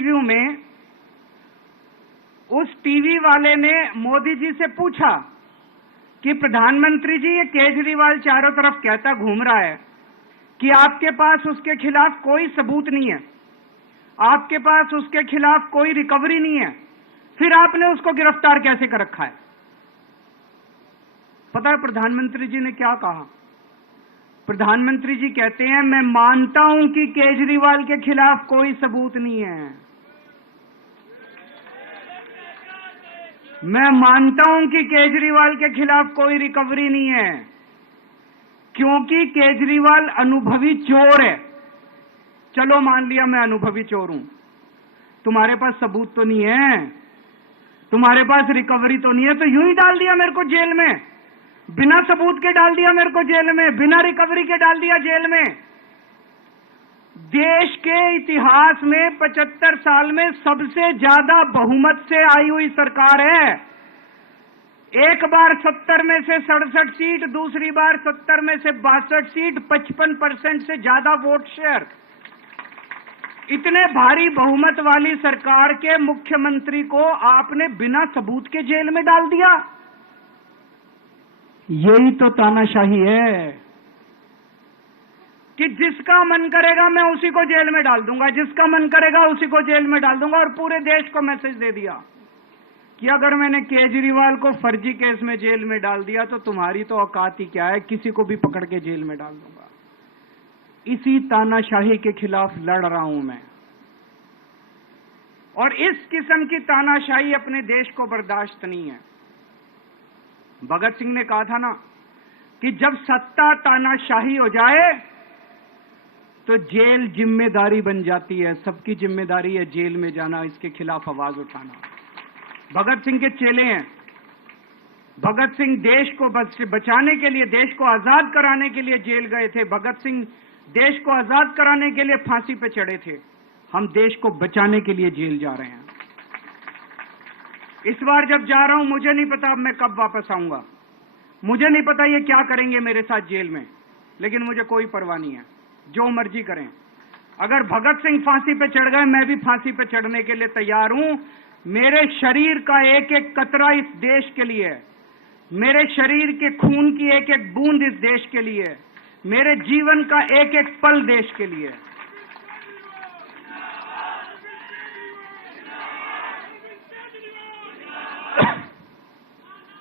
Interview में उस TV वाले ने मोदी जी से पूछा कि प्रधानमंत्री जी, ये केजरीवाल चारों तरफ कहता घूम रहा है कि आपके पास उसके खिलाफ कोई सबूत नहीं है, आपके पास उसके खिलाफ कोई रिकवरी नहीं है, फिर आपने उसको गिरफ्तार कैसे कर रखा है? पता है प्रधानमंत्री जी ने क्या कहा? प्रधानमंत्री जी कहते हैं, मैं मानता हूं कि केजरीवाल के खिलाफ कोई सबूत नहीं है, मैं मानता हूं कि केजरीवाल के खिलाफ कोई रिकवरी नहीं है, क्योंकि केजरीवाल अनुभवी चोर है। चलो मान लिया मैं अनुभवी चोर हूं, तुम्हारे पास सबूत तो नहीं है, तुम्हारे पास रिकवरी तो नहीं है, तो यूं ही डाल दिया मेरे को जेल में, बिना सबूत के डाल दिया मेरे को जेल में, बिना रिकवरी के डाल दिया जेल में। देश के इतिहास में 75 साल में सबसे ज्यादा बहुमत से आई हुई सरकार है। एक बार 70 में से 67 सीट, दूसरी बार 70 में से 62 सीट, 55% से ज्यादा वोट शेयर। इतने भारी बहुमत वाली सरकार के मुख्यमंत्री को आपने बिना सबूत के जेल में डाल दिया। यही तो तानाशाही है कि जिसका मन करेगा मैं उसी को जेल में डाल दूंगा, जिसका मन करेगा उसी को जेल में डाल दूंगा। और पूरे देश को मैसेज दे दिया कि अगर मैंने केजरीवाल को फर्जी केस में जेल में डाल दिया तो तुम्हारी तो औकात ही क्या है, किसी को भी पकड़ के जेल में डाल दूंगा। इसी तानाशाही के खिलाफ लड़ रहा हूं मैं, और इस किस्म की तानाशाही अपने देश को बर्दाश्त नहीं है। भगत सिंह ने कहा था ना कि जब सत्ता तानाशाही हो जाए तो जेल जिम्मेदारी बन जाती है, सबकी जिम्मेदारी है जेल में जाना, इसके खिलाफ आवाज उठाना। भगत सिंह के चेले हैं। भगत सिंह देश को बचाने के लिए, देश को आजाद कराने के लिए जेल गए थे। भगत सिंह देश को आजाद कराने के लिए फांसी पे चढ़े थे। हम देश को बचाने के लिए जेल जा रहे हैं। इस बार जब जा रहा हूं, मुझे नहीं पता अब मैं कब वापस आऊंगा, मुझे नहीं पता ये क्या करेंगे मेरे साथ जेल में, लेकिन मुझे कोई परवाह नहीं है, जो मर्जी करें। अगर भगत सिंह फांसी पे चढ़ गए, मैं भी फांसी पे चढ़ने के लिए तैयार हूं। मेरे शरीर का एक एक कतरा इस देश के लिए है, मेरे शरीर के खून की एक एक बूंद इस देश के लिए है, मेरे जीवन का एक एक पल देश के लिए है।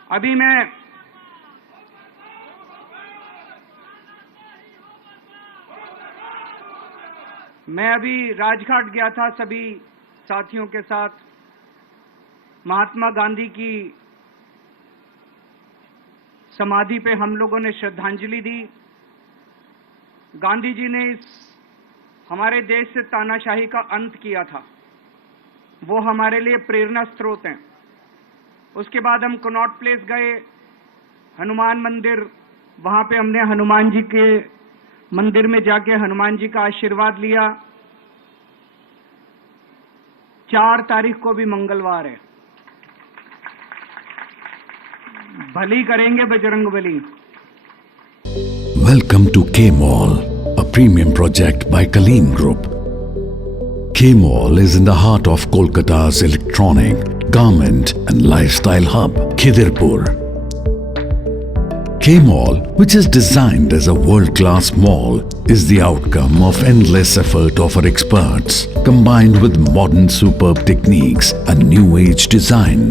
अभी मैं अभी राजघाट गया था सभी साथियों के साथ। महात्मा गांधी की समाधि पे हम लोगों ने श्रद्धांजलि दी। गांधी जी ने इस हमारे देश से तानाशाही का अंत किया था, वो हमारे लिए प्रेरणा स्रोत हैं। उसके बाद हम कनॉट प्लेस गए, हनुमान मंदिर, वहां पे हमने हनुमान जी के मंदिर में जाके हनुमान जी का आशीर्वाद लिया। 4 तारीख को भी मंगलवार है, भली करेंगे Bajrangbali. Welcome to K-Mall, a premium project by Kaleen Group. K-Mall is in the heart of Kolkata's electronic, garment and lifestyle hub, Khidirpur. K-Mall, which is designed as a world-class mall, is the outcome of endless effort of our experts, combined with modern superb techniques and new age design.